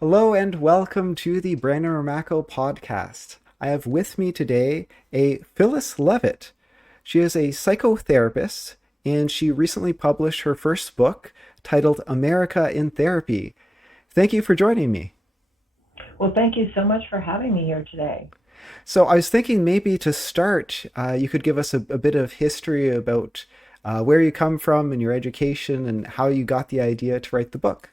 Hello and welcome to the Brandon Romacco podcast. I have with me today a Phyllis Leavitt. She is a psychotherapist and she recently published her first book titled America in Therapy. Thank you for joining me. Well, thank you so much for having me here today. So I was thinking maybe to start, you could give us a bit of history about where you come from and your education and how you got the idea to write the book.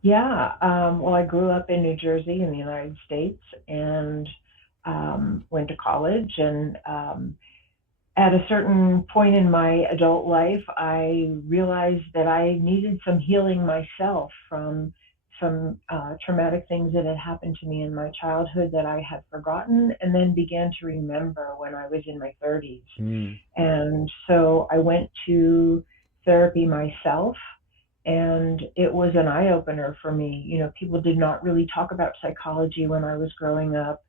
Yeah, well, I grew up in New Jersey in the United States and went to college. And at a certain point in my adult life, I realized that I needed some healing myself from some traumatic things that had happened to me in my childhood that I had forgotten and then began to remember when I was in my 30s. Mm. And so I went to therapy myself, and it was an eye opener for me. You know, people did not really talk about psychology when I was growing up.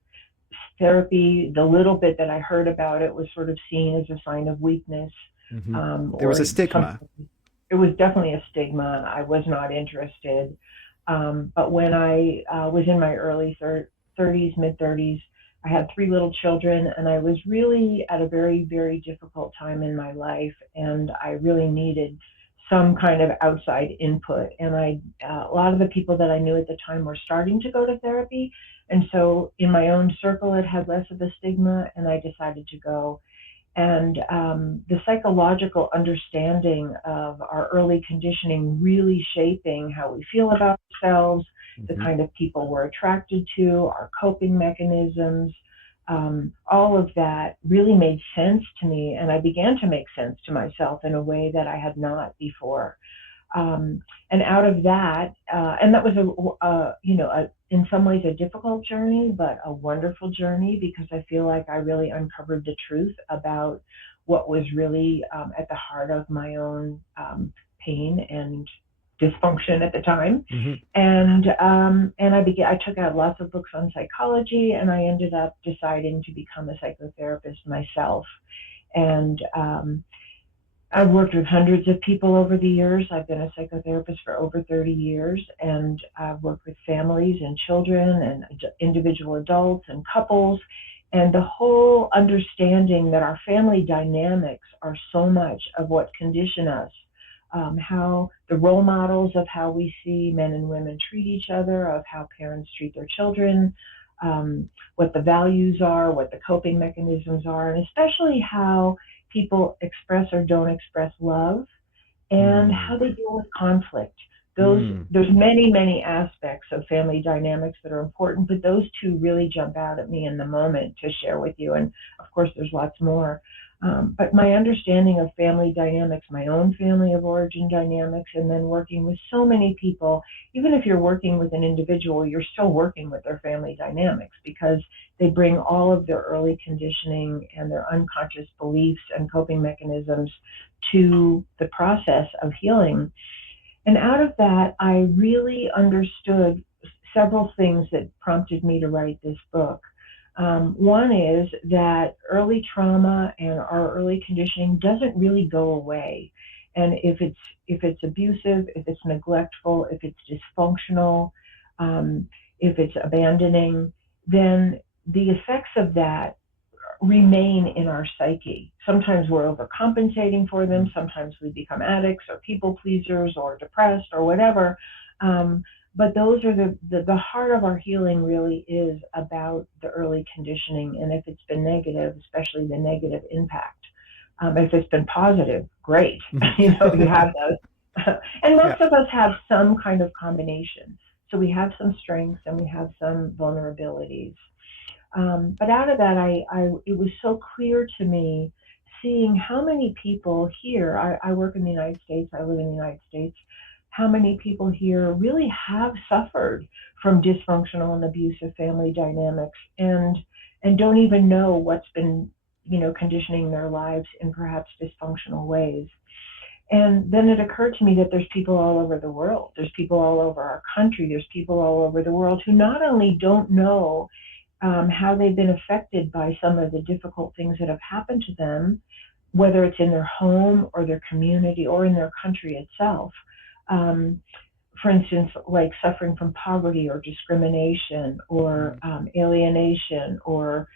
Therapy, the little bit that I heard about it, was sort of seen as a sign of weakness, Hmm. There was a or stigma. something. It was definitely a stigma. I was not interested. But when I was in my early 30s, mid 30s, I had three little children, and I was really at a very, very difficult time in my life, and I really needed some kind of outside input. And a lot of the people that I knew at the time were starting to go to therapy, and so in my own circle, it had less of a stigma, and I decided to go. And the psychological understanding of our early conditioning really shaping how we feel about ourselves, the Hmm. kind of people we're attracted to, our coping mechanisms, all of that really made sense to me. And I began to make sense to myself in a way that I had not before. And out of that, and that was in some ways a difficult journey, but a wonderful journey, because I feel like I really uncovered the truth about what was really at the heart of my own pain and dysfunction at the time. Hmm. And I took out lots of books on psychology, and I ended up deciding to become a psychotherapist myself. And I've worked with hundreds of people over the years. I've been a psychotherapist for over 30 years, and I've worked with families and children and individual adults and couples. And the whole understanding that our family dynamics are so much of what condition us, how the role models of how we see men and women treat each other, of how parents treat their children, what the values are, what the coping mechanisms are, and especially how people express or don't express love, and Mm. how they deal with conflict. Those Mm. there's many, many aspects of family dynamics that are important, but those two really jump out at me in the moment to share with you. And of course, there's lots more. But my understanding of family dynamics, my own family of origin dynamics, and then working with so many people, even if you're working with an individual, you're still working with their family dynamics, because they bring all of their early conditioning and their unconscious beliefs and coping mechanisms to the process of healing. And out of that, I really understood several things that prompted me to write this book. One is that early trauma and our early conditioning doesn't really go away. And if it's abusive, if it's neglectful, if it's dysfunctional, um, if it's abandoning, then the effects of that remain in our psyche. Sometimes we're overcompensating for them. Sometimes we become addicts or people pleasers or depressed or whatever. But those are the heart of our healing really is about the early conditioning. And if it's been negative, especially the negative impact. If it's been positive, great. You have those. And Yeah. most of us have some kind of combination. So we have some strengths and we have some vulnerabilities. But out of that, it was so clear to me seeing how many people here, I work in the United States, I live in the United States, how many people here really have suffered from dysfunctional and abusive family dynamics, and don't even know what's been, conditioning their lives in perhaps dysfunctional ways. And then it occurred to me that there's people all over the world. There's people all over our country. There's people all over the world who not only don't know how they've been affected by some of the difficult things that have happened to them, whether it's in their home or their community or in their country itself. Um, for instance, like suffering from poverty or discrimination or alienation or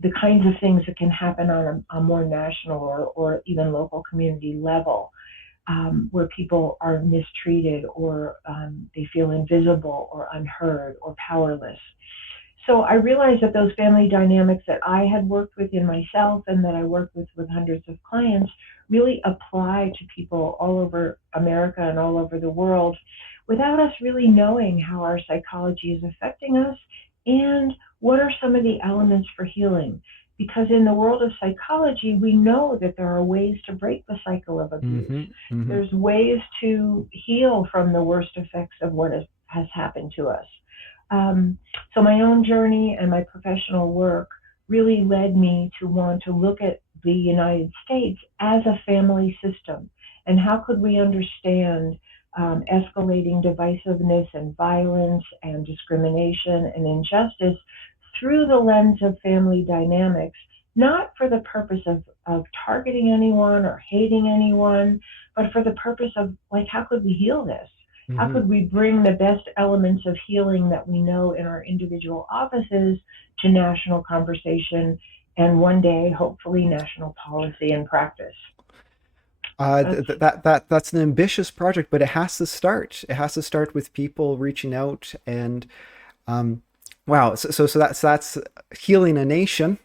the kinds of things that can happen on a more national or even local community level, where people are mistreated or they feel invisible or unheard or powerless. So I realized that those family dynamics that I had worked with in myself and that I worked with hundreds of clients really apply to people all over America and all over the world without us really knowing how our psychology is affecting us and what are some of the elements for healing. Because in the world of psychology, we know that there are ways to break the cycle of abuse. There's ways to heal from the worst effects of what has happened to us. So my own journey and my professional work really led me to want to look at the United States as a family system, and how could we understand escalating divisiveness and violence and discrimination and injustice through the lens of family dynamics, not for the purpose of targeting anyone or hating anyone, but for the purpose of, like, how could we heal this? How could we bring the best elements of healing that we know in our individual offices to national conversation and one day, hopefully, national policy and practice? That's an ambitious project, but it has to start. It has to start with people reaching out and wow. So that's healing a nation.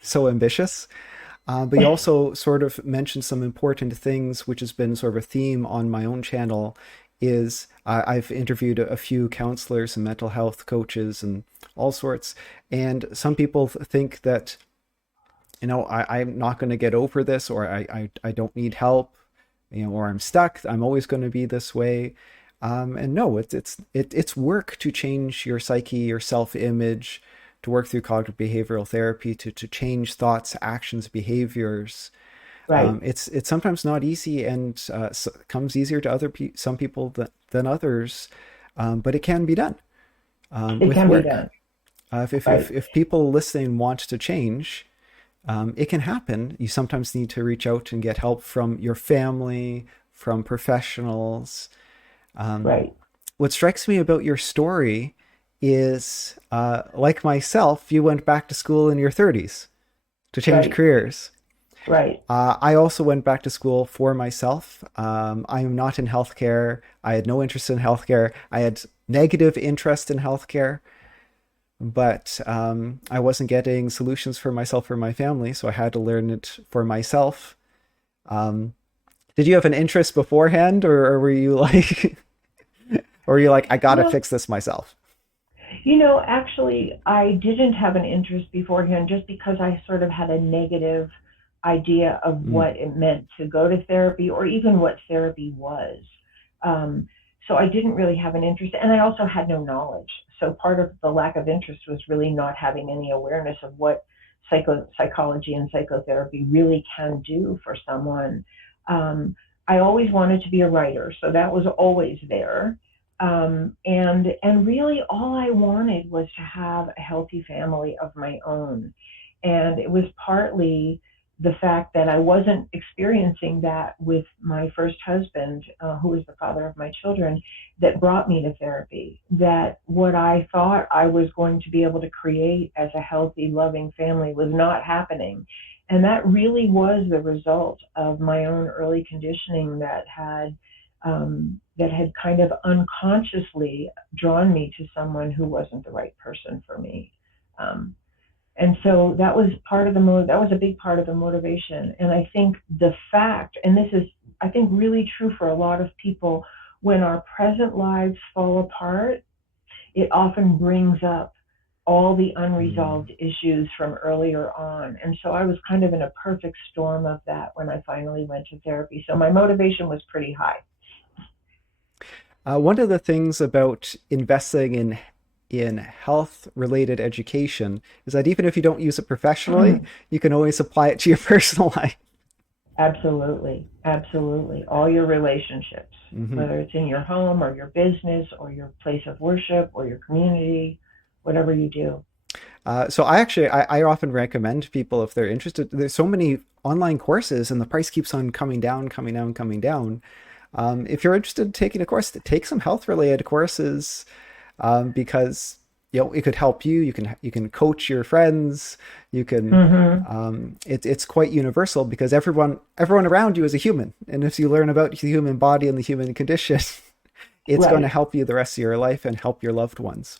So ambitious. But you also sort of mentioned some important things, which has been sort of a theme on my own channel. Is I've interviewed a few counselors and mental health coaches and all sorts, and some people think that, I'm not going to get over this, or I don't need help, or I'm stuck, I'm always going to be this way. And no, it's work to change your psyche, your self-image, to work through cognitive behavioral therapy, to change thoughts, actions, behaviors. Right. It's sometimes not easy, and comes easier to some people than others, but it can be done It with can be work. done. If people listening want to change, it can happen. You sometimes need to reach out and get help from your family, from professionals. Right. What strikes me about your story is, like myself, you went back to school in your 30s to change Right. careers. Right. I also went back to school for myself. I am not in healthcare. I had no interest in healthcare. I had negative interest in healthcare, but I wasn't getting solutions for myself or my family, so I had to learn it for myself. Um, did you have an interest beforehand, or were you like, or were you like, I gotta Well, fix this myself? actually, I didn't have an interest beforehand just because I sort of had a negative idea of Mm, what it meant to go to therapy or even what therapy was. Um, so I didn't really have an interest, and I also had no knowledge. So part of the lack of interest was really not having any awareness of what psychology and psychotherapy really can do for someone. I always wanted to be a writer, so that was always there. And really, all I wanted was to have a healthy family of my own, and it was partly the fact that I wasn't experiencing that with my first husband, who was the father of my children, that brought me to therapy. That what I thought I was going to be able to create as a healthy, loving family was not happening. And that really was the result of my own early conditioning that had kind of unconsciously drawn me to someone who wasn't the right person for me. Um, and so that was that was a big part of the motivation. And I think the fact, and this is, I think, really true for a lot of people, when our present lives fall apart, it often brings up all the mm. unresolved issues from earlier on. And so I was kind of in a perfect storm of that when I finally went to therapy. So my motivation was pretty high. One of the things about investing in health related education is that even if you don't use it professionally, you can always apply it to your personal life. Absolutely. Absolutely. All your relationships, Hmm. whether it's in your home or your business or your place of worship or your community, whatever you do. So I often recommend people, if they're interested. There's so many online courses, and the price keeps on coming down, coming down, coming down. If you're interested in taking a course, take some health related courses, because it could help you. You can coach your friends. You can. Hmm. It's quite universal because everyone around you is a human, and if you learn about the human body and the human condition, it's going to Right. help you the rest of your life and help your loved ones.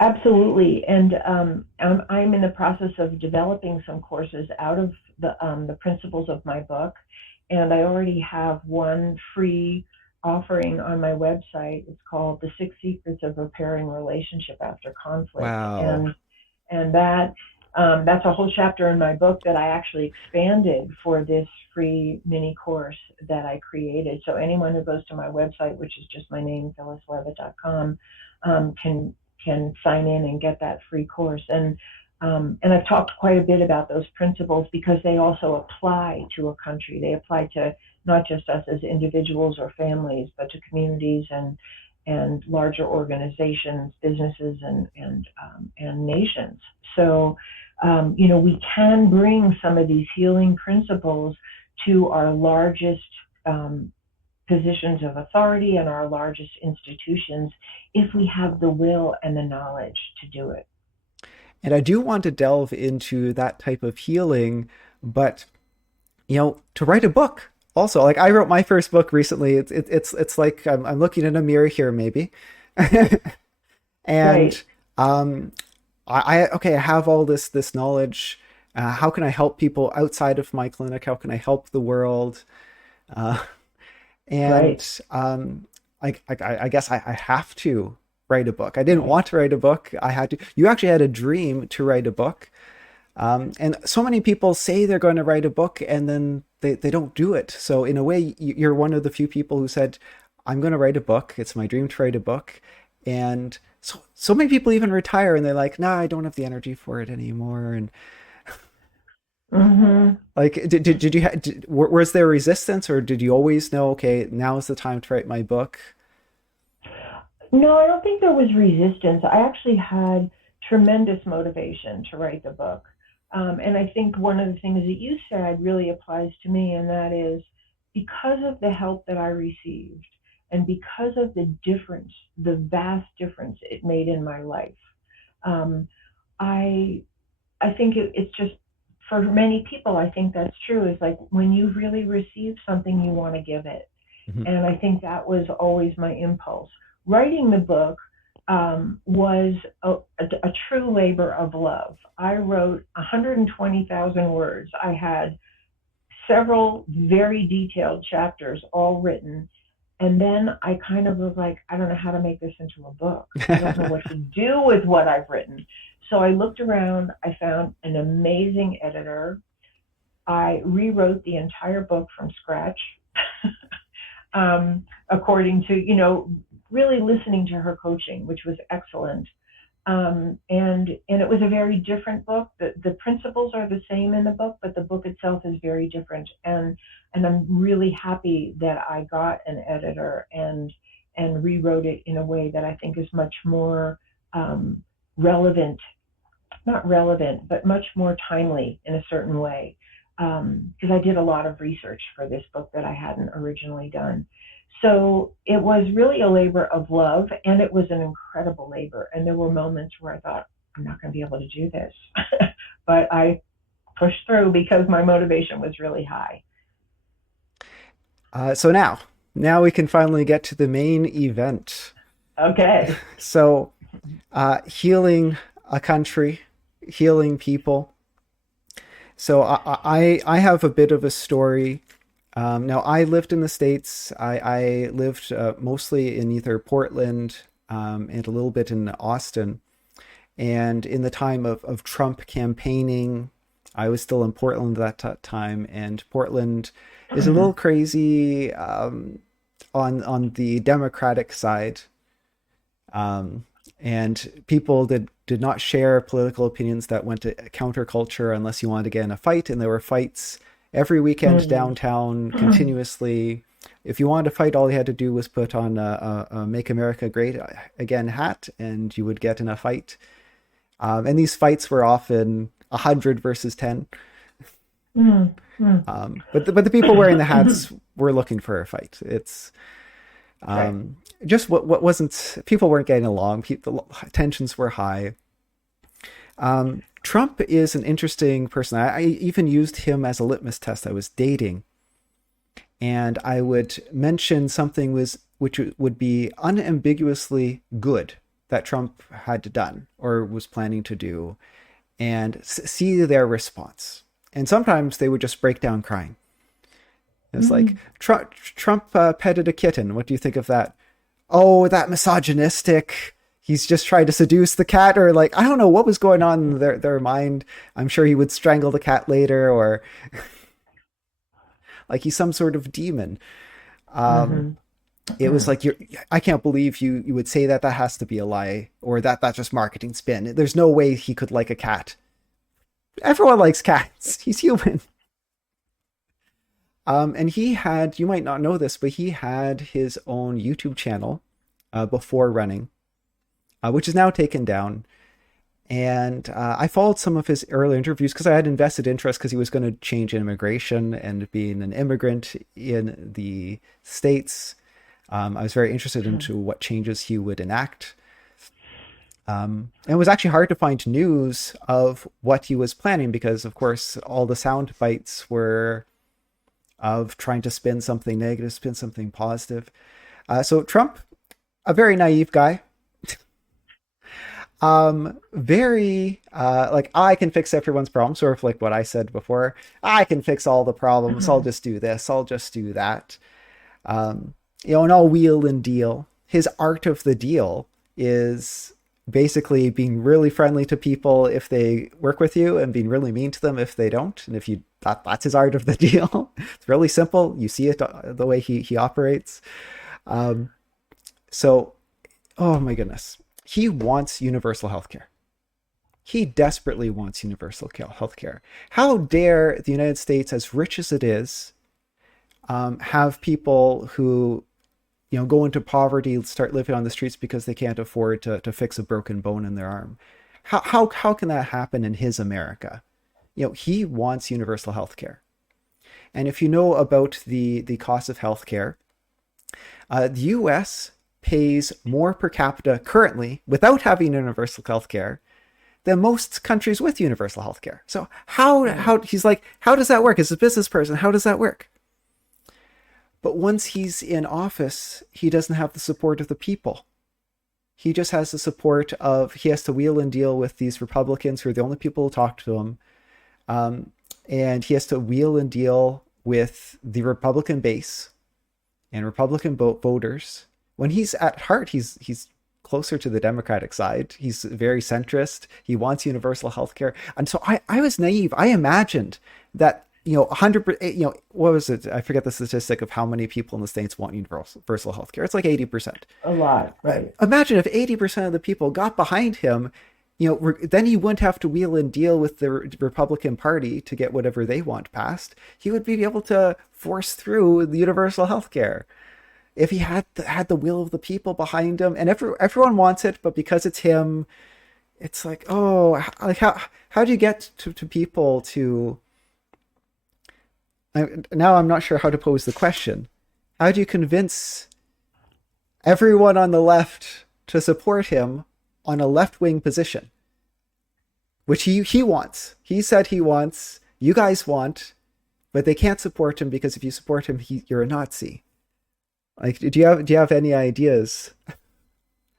Absolutely. And I'm in the process of developing some courses out of the principles of my book. And I already have one free offering on my website. It's called The Six Secrets of Repairing Relationship After Conflict. Wow. And that's a whole chapter in my book that I actually expanded for this free mini course that I created. So anyone who goes to my website, which is just my name, phyllisleavitt.com, can sign in and get that free course. And I've talked quite a bit about those principles because they also apply to a country. They apply to not just us as individuals or families, but to communities and larger organizations, businesses, and nations. So, we can bring some of these healing principles to our largest positions of authority and our largest institutions if we have the will and the knowledge to do it. And I do want to delve into that type of healing, but to write a book also, like I wrote my first book recently. It's like I'm looking in a mirror here, maybe, Right. and um, okay, I have all this knowledge. How can I help people outside of my clinic? How can I help the world? Uh, Right. and I guess I have to write a book. I didn't Right. want to write a book. I had to. You actually had a dream to write a book, and so many people say they're going to write a book and then they don't do it. So in a way, you're one of the few people who said, "I'm going to write a book. It's my dream to write a book." And so many people even retire and they're like, "Nah, I don't have the energy for it anymore." And Hmm. like, did you was there resistance, or did you always know, okay, now is the time to write my book? No, I don't think there was resistance. I actually had tremendous motivation to write the book. And I think one of the things that you said really applies to me, and that is because of the help that I received and because of the difference, the vast difference it made in my life. Um, I I think it's just for many people, I think that's true. Is like when you really receive something, you want to give it. Mhm. And I think that was always my impulse. Writing the book was a true labor of love. I wrote 120,000 words. I had several very detailed chapters all written. And then I kind of was like, I don't know how to make this into a book. I don't know what to do with what I've written. So I looked around, I found an amazing editor. I rewrote the entire book from scratch, according to, really listening to her coaching, which was excellent. And it was a very different book. The principles are the same in the book, but the book itself is very different. And I'm really happy that I got an editor and rewrote it in a way that I think is much more relevant, not relevant, but much more timely in a certain way. Because I did a lot of research for this book that I hadn't originally done. So it was really a labor of love, and it was an incredible labor. And there were moments where I thought, I'm not going to be able to do this. But I pushed through because my motivation was really high. So now we can finally get to the main event. Okay. So, healing a country, healing people. So I have a bit of a story. Now I lived in the States. I lived mostly in either Portland, and a little bit in Austin. And in the time of Trump campaigning, I was still in Portland at that time. And Portland is a little crazy, on the Democratic side. And people did not share political opinions that went to counterculture unless you wanted to get in a fight. And there were fights every weekend downtown continuously. If you wanted to fight, all you had to do was put on a "Make America Great Again" hat, and you would get in a fight. And these fights were often 100 versus 10. But the people wearing the hats were looking for a fight. It's Right. just what wasn't, people weren't getting along. People, tensions were high. Trump is an interesting person. I even used him as a litmus test. I was dating, and I would mention something was which would be unambiguously good that Trump had done or was planning to do, and see their response. And sometimes they would just break down crying. It's like Mhm. Trump petted a kitten. What do you think of that? Oh, that misogynistic. He's just trying to seduce the cat, or like I don't know what was going on in their mind. I'm sure he would strangle the cat later, or like he's some sort of demon. Um, Mhm. it was like I can't believe you would say that. That has to be a lie, or that's just marketing spin. There's no way he could like a cat. Everyone likes cats. He's human. And he had, you might not know this, but he had his own YouTube channel before running, which is now taken down. And I followed some of his early interviews because I had invested interest because he was going to change immigration and being an immigrant in the States. I was very interested into what changes he would enact. And it was actually hard to find news of what he was planning because, of course, all the sound bites were of trying to spin something negative, spin something positive. So Trump, a very naive guy, very like I can fix everyone's problems, sort of like what I said before. I can fix all the problems. I'll Mhm. just do this. I'll just do that. And I'll wheel and deal. His art of the deal is basically being really friendly to people if they work with you and being really mean to them if they don't. And if you that's his art of the deal. It's really simple. You see it the way he operates. Um, so, oh my goodness, he wants universal healthcare. He desperately wants universal healthcare. How dare the United States, as rich as it is, have people who go into poverty, start living on the streets because they can't afford to fix a broken bone in their arm? How can that happen in his America? He wants universal health care. And if you know about the cost of healthcare, the US pays more per capita currently without having universal healthcare than most countries with universal healthcare. So Right. how he's like, how does that work? As a business person, how does that work? But once he's in office, he doesn't have the support of the people. He just has the support of, he has to wheel and deal with these Republicans who are the only people who talk to him. Um, and he has to wheel and deal with the Republican base and Republican voters. When he's at heart, he's closer to the Democratic side. He's very centrist. He wants universal health care. And so I was naive. I imagined that 100%, what was it? I forget the statistic of how many people in the States want universal health care. It's like 80%. A lot. Right. Imagine if 80% of the people got behind him, then he wouldn't have to wheel and deal with the Republican Party to get whatever they want passed. He would be able to force through the universal health care if he had the will of the people behind him. And everyone wants it, but because it's him, it's like, oh, like how do you get to people to? Now I'm not sure how to pose the question. How do you convince everyone on the left to support him on a left-wing position, which he wants? He said he wants. You guys want, but they can't support him because if you support him, you're a Nazi. Like, do you have any ideas?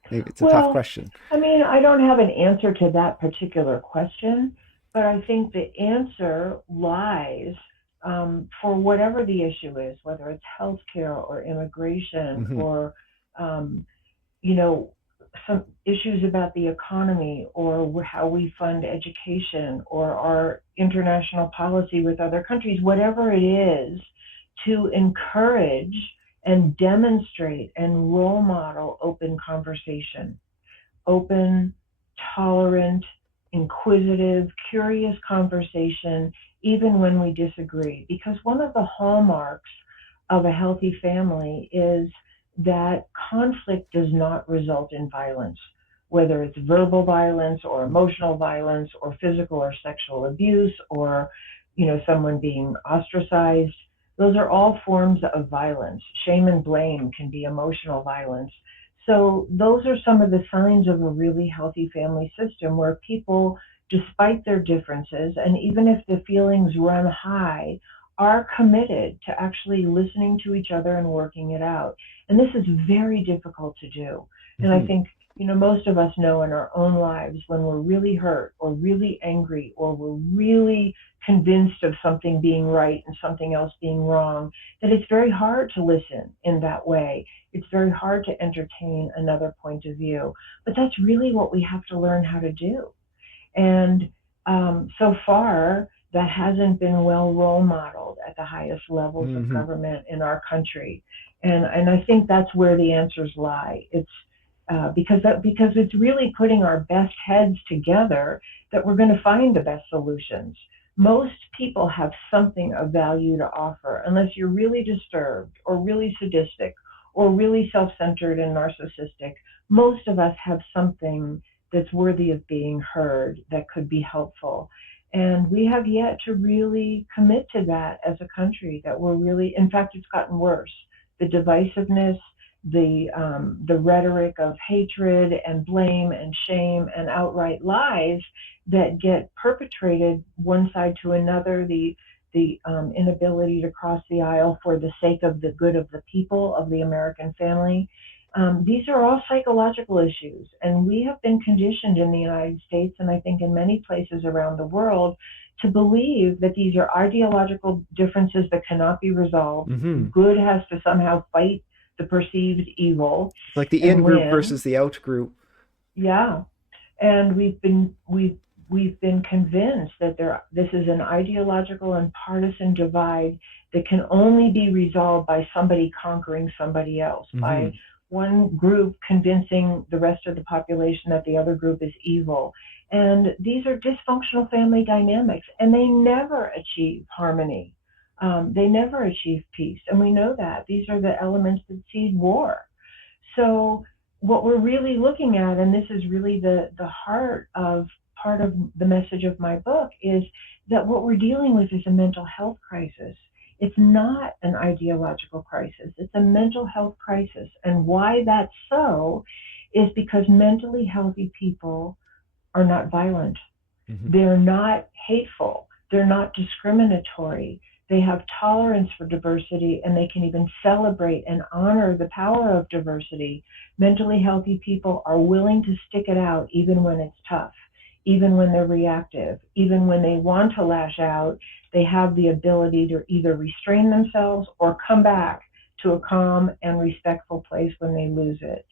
Maybe it's a tough Well, question. I mean, I don't have an answer to that particular question, but I think the answer lies for whatever the issue is, whether it's healthcare or immigration Mm-hmm. or, um, you know, some issues about the economy or how we fund education or our international policy with other countries, whatever it is, to encourage and demonstrate and role model open conversation, open, tolerant, inquisitive, curious conversation, even when we disagree. Because one of the hallmarks of a healthy family is that conflict does not result in violence, whether it's verbal violence or emotional violence or physical or sexual abuse or someone being ostracized. Those are all forms of violence. Shame and blame can be emotional violence. So those are some of the signs of a really healthy family system where people, despite their differences, and even if the feelings run high, are committed to actually listening to each other and working it out. And this is very difficult to do. And I Hmm. think, most of us know in our own lives when we're really hurt or really angry or we're really convinced of something being right and something else being wrong, that it's very hard to listen in that way. It's very hard to entertain another point of view. But that's really what we have to learn how to do. And so far, that hasn't been well role modeled at the highest levels of Hmm. government in our country. And I think that's where the answers lie. It's because it's really putting our best heads together that we're going to find the best solutions. Most people have something of value to offer, unless you're really disturbed or really sadistic or really self-centered and narcissistic. Most of us have something that's worthy of being heard that could be helpful. And we have yet to really commit to that as a country, that we're really, in fact, it's gotten worse. The divisiveness, the rhetoric of hatred and blame and shame and outright lies that get perpetrated one side to another, the inability to cross the aisle for the sake of the good of the people, of the American family. These are all psychological issues, and we have been conditioned in the United States, and I think in many places around the world, to believe that these are ideological differences that cannot be resolved. Hmm. Good has to somehow fight the perceived evil Like the in and group win. versus the out group. Yeah, and we've been convinced that this is an ideological and partisan divide that can only be resolved by somebody conquering somebody else, by Hmm. one group convincing the rest of the population that the other group is evil. And these are dysfunctional family dynamics, and they never achieve harmony. They never achieve peace, and we know that these are the elements that seed war. So what we're really looking at, and this is really the heart of part of the message of my book, is that what we're dealing with is a mental health crisis. It's not an ideological crisis, it's a mental health crisis. And why that's so is because mentally healthy people are not violent. Hmm. They're not hateful. They're not discriminatory. They have tolerance for diversity, and they can even celebrate and honor the power of diversity. Mentally healthy people are willing to stick it out even when it's tough, even when they're reactive, even when they want to lash out. They have the ability to either restrain themselves or come back to a calm and respectful place when they lose it.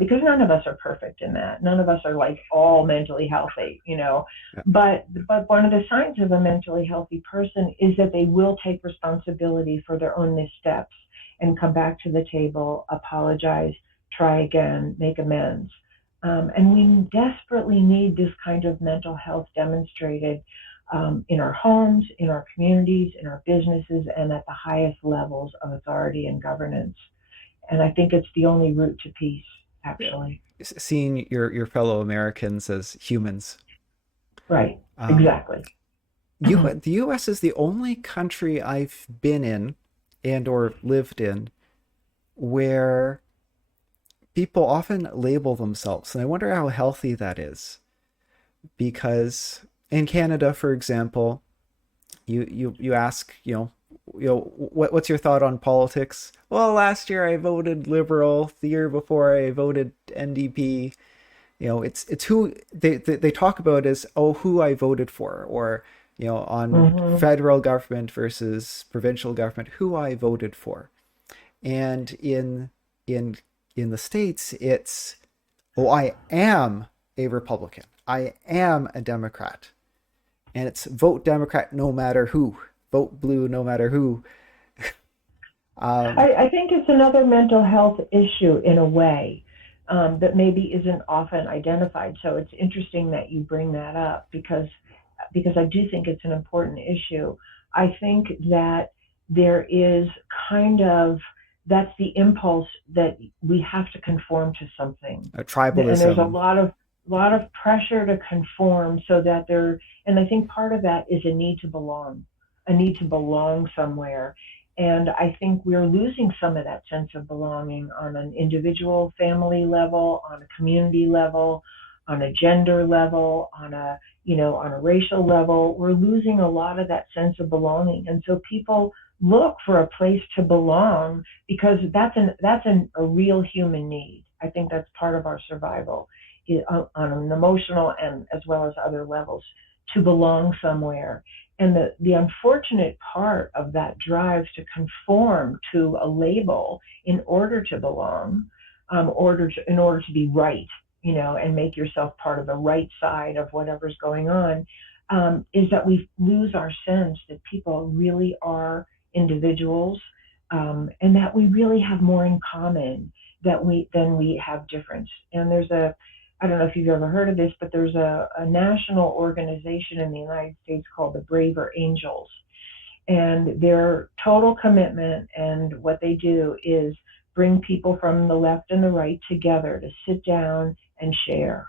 Because none of us are perfect in that. None of us are like all mentally healthy. Yeah. But one of the signs of a mentally healthy person is that they will take responsibility for their own missteps and come back to the table, apologize, try again, make amends. And we desperately need this kind of mental health demonstrated in our homes, in our communities, in our businesses, and at the highest levels of authority and governance. And I think it's the only route to peace, Yeah. actually. Seeing your fellow Americans as humans. Right, Um, exactly. The U.S. is the only country I've been in and or lived in where people often label themselves, and I wonder how healthy that is. Because in Canada, for example, you ask, what's your thought on politics? Well, last year I voted Liberal. The year before I voted NDP. It's who they talk about as, oh, who I voted for, or on Mm-hmm. federal government versus provincial government, who I voted for. And in in the states, it's, oh, I am a Republican, I am a Democrat, and it's vote Democrat no matter who, vote blue no matter who. um, I think it's another mental health issue in a way that maybe isn't often identified. So it's interesting that you bring that up because I do think it's an important issue. I think that there is kind of that's the impulse that we have to conform to something, and there's a tribalism. lot of pressure to conform so that there. And I think part of that is a need to belong somewhere. And I think we're losing some of that sense of belonging on an individual family level, on a community level, on a gender level, on a, on a racial level. We're losing a lot of that sense of belonging. And so people look for a place to belong because a real human need. I think that's part of our survival on an emotional and as well as other levels, to belong somewhere. And the unfortunate part of that drive to conform to a label in order to belong, in order to be right, and make yourself part of the right side of whatever's going on, is that we lose our sense that people really are individuals, and that we really have more in common than we have difference. And I don't know if you've ever heard of this, but there's a national organization in the United States called the Braver Angels. And their total commitment and what they do is bring people from the left and the right together to sit down and share.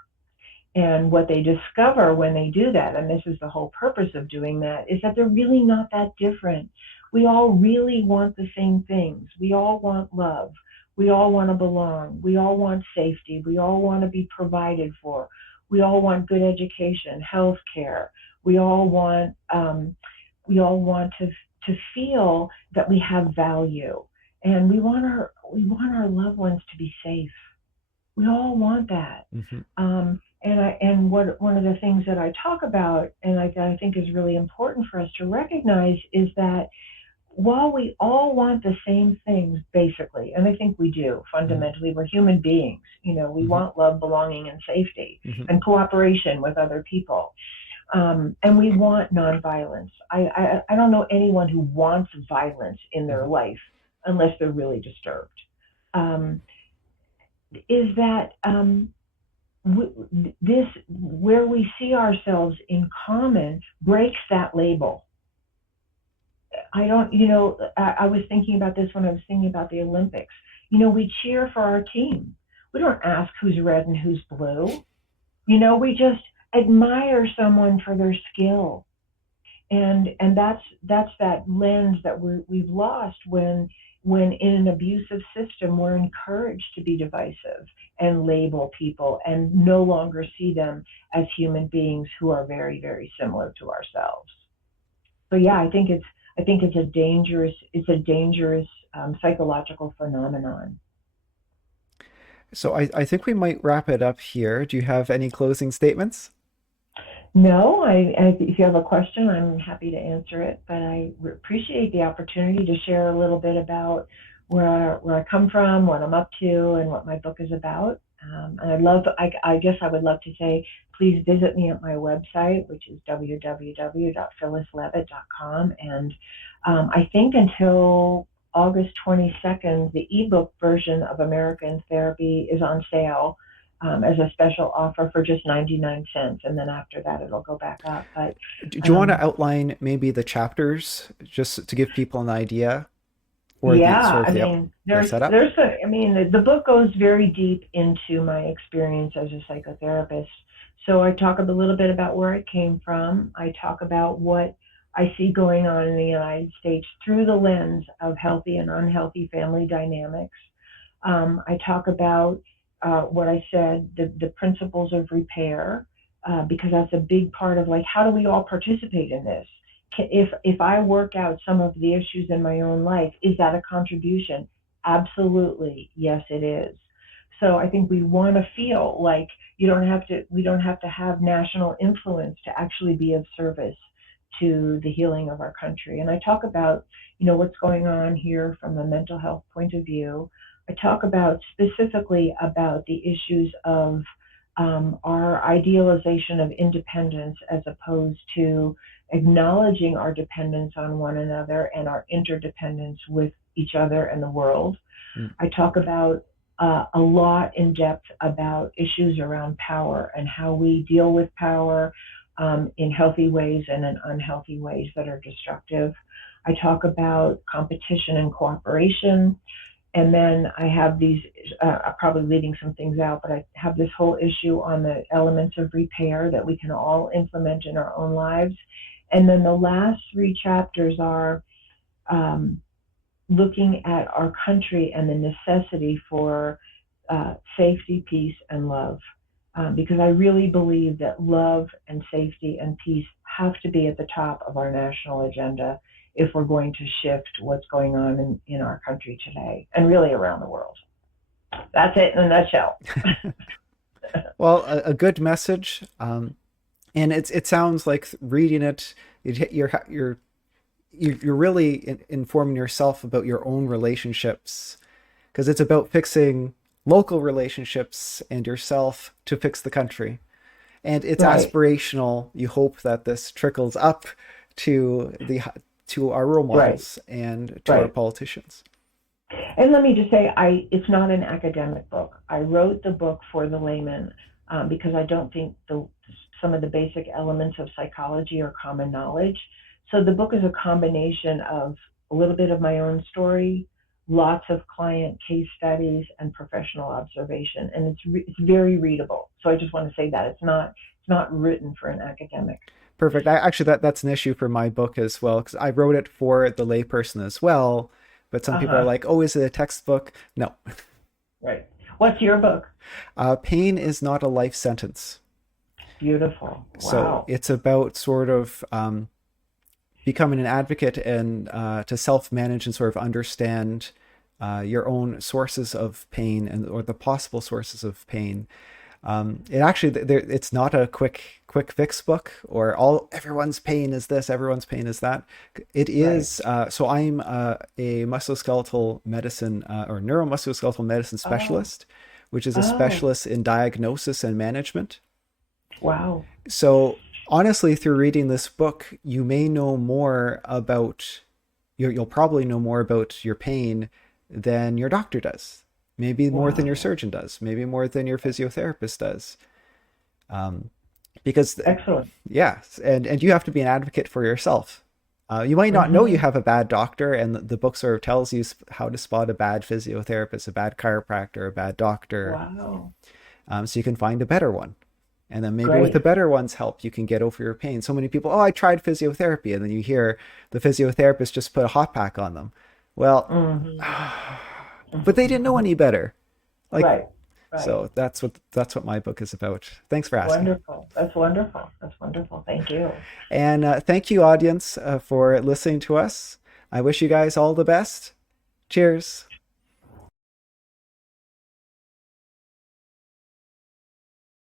And what they discover when they do that, and this is the whole purpose of doing that, is that they're really not that different. We all really want the same things. We all want love. We all want to belong. We all want safety. We all want to be provided for. We all want good education, health care. We all want to feel that we have value, and we want our loved ones to be safe. We all want that. Mm-hmm. One of the things that I talk about, and I think is really important for us to recognize, is that while we all want the same things, basically, and I think we do fundamentally, we're human beings. We mm-hmm. want love, belonging, and safety, mm-hmm. and cooperation with other people. And we want nonviolence. I don't know anyone who wants violence in their life unless they're really disturbed. Is that this, where we see ourselves in common, breaks that label. I was thinking about this when I was thinking about the Olympics. We cheer for our team. We don't ask who's red and who's blue. We just admire someone for their skill. And that's that lens that we've lost when in an abusive system we're encouraged to be divisive and label people and no longer see them as human beings who are very, very similar to ourselves. So yeah, I think it's a dangerous psychological phenomenon. So I think we might wrap it up here. Do you have any closing statements? No, if you have a question, I'm happy to answer it, but I appreciate the opportunity to share a little bit about where I come from, what I'm up to, and what my book is about. And I guess I would love to say, please visit me at my website, which is www.phyllisleavitt.com. And I think until August 22nd, the ebook version of American Therapy is on sale as a special offer for just 99 cents. And then after that, it'll go back up. But do you want to outline maybe the chapters just to give people an idea? Or the book goes very deep into my experience as a psychotherapist. So I talk a little bit about where I came from. I talk about what I see going on in the United States through the lens of healthy and unhealthy family dynamics. I talk about what I said, the principles of repair, because that's a big part of how do we all participate in this? If I work out some of the issues in my own life, is that a contribution? Absolutely, yes, it is. So I think we want to feel like we don't have to have national influence to actually be of service to the healing of our country. And I talk about, what's going on here from a mental health point of view. I talk specifically about the issues of our idealization of independence as opposed to acknowledging our dependence on one another and our interdependence with each other and the world. I talk about a lot in depth about issues around power and how we deal with power in healthy ways and in unhealthy ways that are destructive. I talk about competition and cooperation. And then I have these, probably leaving some things out, but I have this whole issue on the elements of repair that we can all implement in our own lives. And then the last 3 chapters are looking at our country and the necessity for safety, peace, and love. Because I really believe that love and safety and peace have to be at the top of our national agenda if we're going to shift what's going on in our country today and really around the world. That's it in a nutshell. Well, a good message. And it sounds like reading it, you're really informing yourself about your own relationships, because it's about fixing local relationships and yourself to fix the country. And it's Right, aspirational. You hope that this trickles up to our role right, models and to our right. politicians. And let me just say, it's not an academic book. I wrote the book for the layman because I don't think some of the basic elements of psychology are common knowledge. So the book is a combination of a little bit of my own story, lots of client case studies, and professional observation, and it's very readable. So I just want to say that it's not written for an academic. Perfect. Actually, that's an issue for my book as well, because I wrote it for the layperson as well. But some Uh people are huh. like, "Oh, is it a textbook?" No. Right. What's your book? Pain is not a life sentence. Beautiful. So Wow. it's about sort of becoming an advocate and to self-manage and sort of understand your own sources of pain and or the possible sources of pain. It actually it's not a quick fix book or all everyone's pain is this, everyone's pain is that. It Right. is so I'm a musculoskeletal medicine or neuromusculoskeletal medicine Oh. specialist, which is a Oh. specialist in diagnosis and management. Wow. So honestly, through reading this book, you may know more about you'll probably know more about your pain than your doctor does. Maybe more than your Wow. surgeon does. Maybe more than your physiotherapist does. Um, because Excellent. yeah, and you have to be an advocate for yourself. You might not know you Hmm. have a bad doctor, and the book sort of tells you how to spot a bad physiotherapist, a bad chiropractor, a bad doctor, Wow. so you can find a better one. And then maybe with the Great. better one's help, you can get over your pain. So many people, oh, I tried physiotherapy. And then you hear the physiotherapist just put a hot pack on them. Well, Hmm. but they didn't know any better. Like, Right. Right. so that's what my book is about. Thanks for asking. Wonderful. That's wonderful. That's wonderful. Thank you. And thank you, audience, for listening to us. I wish you guys all the best. Cheers.